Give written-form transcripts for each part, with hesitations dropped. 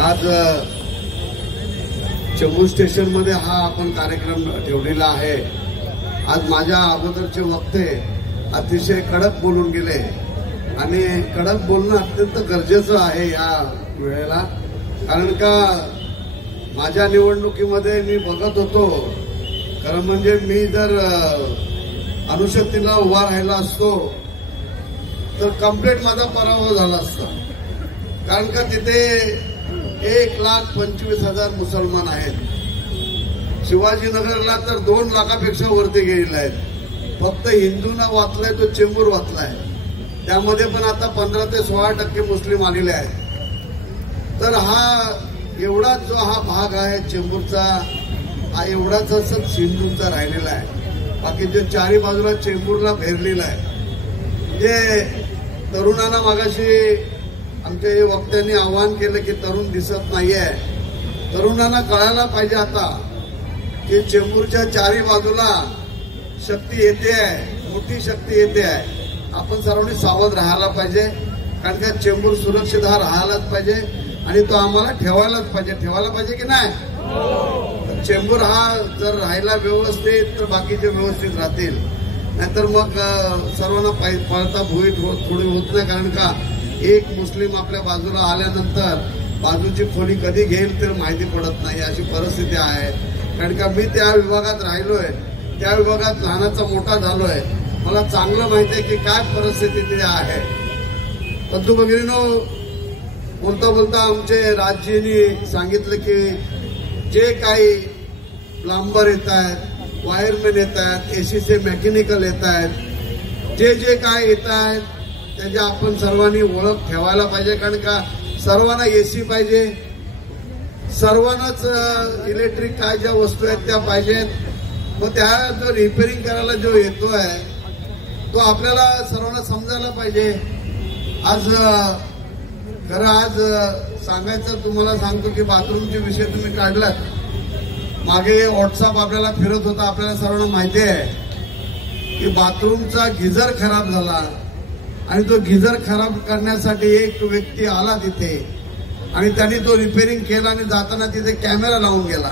आज चेंबूर स्टेशन मध्ये हा आपण कार्यक्रम ठेवलेला आहे। आज माझ्या अगोदरचे वक्ते अतिशय कडक बोलून गेले आणि कडक बोलणं अत्यंत गरजेचं आहे या वेळेला, कारण का माझ्या निवडणुकीमध्ये मी बघत होतो, खरं म्हणजे मी जर अनुशक्तीला उभा राहिला असतो तर कंप्लीट माझा पराभव झाला असता, कारण का तिथे 1,25,000 मुसलमान आहेत। शिवाजीनगरला तर 2 लाखापेक्षा वरती गेलेले आहेत। फक्त हिंदूंना वाचलाय तो चेंबूर वाचलाय, त्यामध्ये पण आता 15 ते 16% मुस्लिम आलेले आहेत। तर हा एवढा जो हा भाग आहे चेंबूरचा, हा एवढाच असंच हिंदूंचा राहिलेला आहे। बाकी जे चारी बाजूला चेंबूरला भेरलेला आहे। जे तरुणांना मागाशी आमच्या वक्त्यांनी आवाहन केलं की तरुण दिसत नाहीये, तरुणांना कळायला पाहिजे आता की चेंबूरच्या चारी बाजूला शक्ती येते आहे, मोठी शक्ती येते आहे। आपण सर्वांनी सावध राहायला पाहिजे, कारण का चेंबूर सुरक्षित हा राहायलाच पाहिजे आणि तो आम्हाला ठेवायलाच पाहिजे की नाही। चेंबूर हा जर राहिला व्यवस्थित तर बाकीचे व्यवस्थित राहतील, नाहीतर मग सर्वांना पळता भुई थोडी होत नाही, कारण का एक मुस्लिम आपल्या बाजूला आल्यानंतर बाजूची खोली कधी घेईल तर माहिती पडत नाही, अशी परिस्थिती आहे। कारण का मी त्या विभागात राहिलोय, त्या विभागात लहानाचा मोठा झालोय, मला चांगलं माहिती आहे की काय परिस्थिती तिथे आहे। बंधू भगिनींनो, बोलता बोलता आमचे राजजींनी सांगितलं की जे काही प्लंबर येत आहेत, वायरमॅन येत आहेत, एसीचे मेकॅनिकल येत आहेत, जे काय येत आहेत त्याची आपण सर्वांनी ओळख ठेवायला पाहिजे, कारण का सर्वांना एसी पाहिजे, सर्वांनाच इलेक्ट्रिक काय ज्या वस्तू आहेत त्या पाहिजेत। मग त्या जो रिपेअरिंग करायला जो येतोय तो आपल्याला सर्वांना समजायला पाहिजे। आज सांगायचं तुम्हाला सांगतो की बाथरूमचे विषय तुम्ही काढलात, मागे व्हॉट्सअप आपल्याला फिरत होता, आपल्याला सर्वांना माहिती आहे की बाथरूमचा गिझर खराब झाला आणि तो गिझर खराब करण्यासाठी एक व्यक्ती आला तिथे आणि त्यांनी तो रिपेअरिंग केला आणि जाताना तिथे कॅमेरा लावून गेला,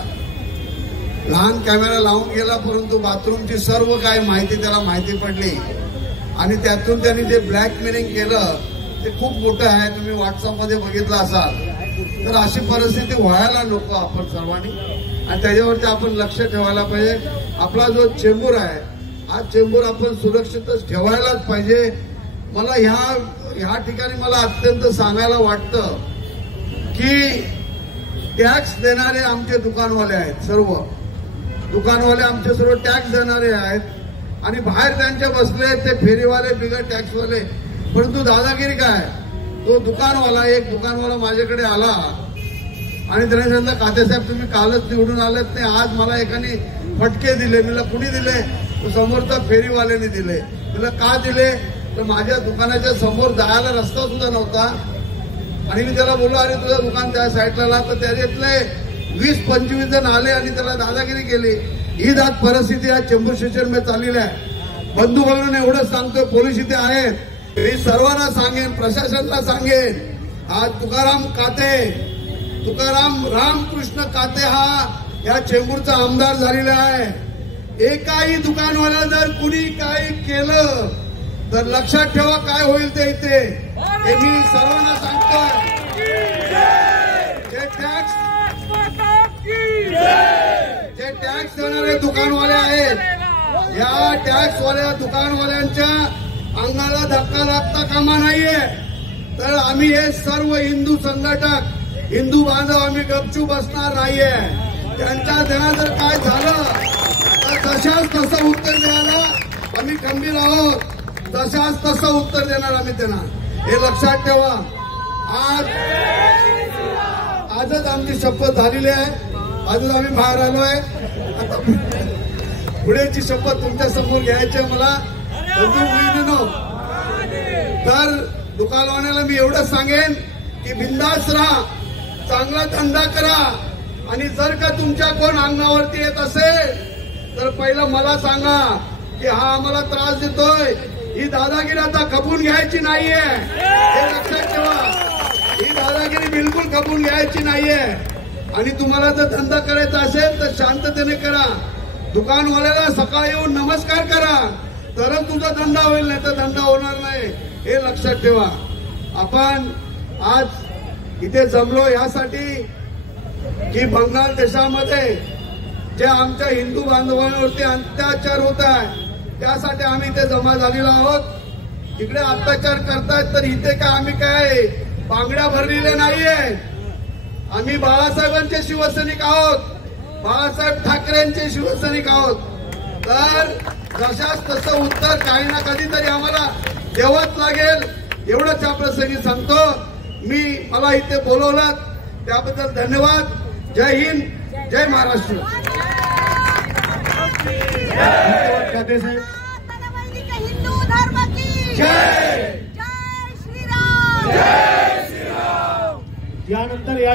लहान कॅमेरा लावून गेला, परंतु बाथरूमची सर्व काय माहिती त्याला माहिती पडली आणि त्यातून त्यांनी जे ब्लॅकमेलिंग केलं ते खूप मोठं आहे, तुम्ही व्हॉट्सअपमध्ये बघितलं असाल। तर अशी परिस्थिती व्हायला नको आपण सर्वांनी, आणि त्याच्यावरती आपण लक्ष ठेवायला पाहिजे। आपला जो चेंबूर आहे हा चेंबूर आपण सुरक्षितच ठेवायलाच पाहिजे। मला ह्या ठिकाणी मला अत्यंत सांगायला वाटतं की टॅक्स देणारे आमचे दुकानवाले आहेत, सर्व दुकानवाले आमचे सर्व टॅक्स देणारे आहेत आणि बाहेर त्यांचे बसले ते फेरीवाले बिगर टॅक्सवाले, परंतु दादागिरी काय, तो एक दुकानवाला माझ्याकडे आला आणि त्याने सांगितलं कातेसाहेब तुम्ही कालच निवडून आलेत नाही, आज मला एकाने फटके दिले। मला कुणी दिले? तो समोरचा फेरीवाल्याने दिले। तुला का दिले? तर माझ्या दुकानाच्या समोर जायला रस्ता सुद्धा नव्हता आणि मी त्याला बोललो अरे तुझं दुकान त्या साईडला, तर त्याच्यातले 20-25 जण आले आणि त्याला दादागिरी केली। ही जात परिस्थिती आज चेंबूर स्टेशन मध्ये चाललेली आहे। बंधू भगिनींना एवढंच सांगतोय, पोलीस इथे आहेत, मी सर्वांना सांगेन, प्रशासनाला सांगेन, आज तुकाराम रामकृष्ण काते हा या चेंबूरचा आमदार झालेला आहे। एकाही दुकानवाला जर कुणी काही केलं तर लक्षात ठेवा काय होईल ते इथे, हे मी सर्वांना सांगतोय। जे टॅक्स देणारे दुकानवाले आहेत, या टॅक्सवाल्या दुकानवाल्यांच्या अंगाला धक्का लागता कामा नाहीये। तर आम्ही हे सर्व हिंदू संघटक, हिंदू बांधव आम्ही गपचूप बसणार नाहीये। त्यांच्या देण्यात जर काय झालं तर तशाच तसं उत्तर द्यायला आम्ही खंबीर आहोत, तशाच तसं उत्तर देणार आम्ही त्यांना, हे लक्षात ठेवा। आजच आमची शपथ झालेली आहे, आजच आम्ही बाहेर आलोय, आता पुढेची शपथ तुमच्या समोर घ्यायची मला। तर दुकानवाल्याला मी एवढं सांगेन की बिंदास राहा, चांगला धंदा करा आणि जर का तुमच्या कोण अंगावरती येत असेल तर पहिलं मला सांगा की हा आम्हाला त्रास देतोय, ही दादागिरी आता खपून घ्यायची नाहीये, हे लक्षात ठेवा। ही दादागिरी बिलकुल खपून घ्यायची नाहीये. आणि तुम्हाला जर धंदा करायचा असेल तर शांततेने करा. दुकानवाल्याला सकाळी येऊन नमस्कार करा, तरच तुझा धंदा होईल, नाही तर धंदा होणार नाही, हे लक्षात ठेवा. आपण आज इथे जमलो यासाठी की बंगाल देशामध्ये जे आमच्या हिंदू बांधवांवरती अत्याचार होत आहे त्यासाठी आम्ही इथे जमा झालेलो आहोत. तिकडे अत्याचार करतायत तर इथे काय आम्ही काय बांगड्या भरलेल्या नाहीये. आम्ही बाळासाहेबांचे शिवसैनिक आहोत, बाळासाहेब ठाकरेंचे शिवसैनिक आहोत. तर जशाच तसं उत्तर काही ना कधीतरी आम्हाला द्यावंच लागेल, एवढंच या प्रसंगी सांगतो. मला इथे बोलवलं त्याबद्दल धन्यवाद. जय हिंद, जय महाराष्ट्र. हिंदू धर्म की जय. जय श्रीराम. यानंतर या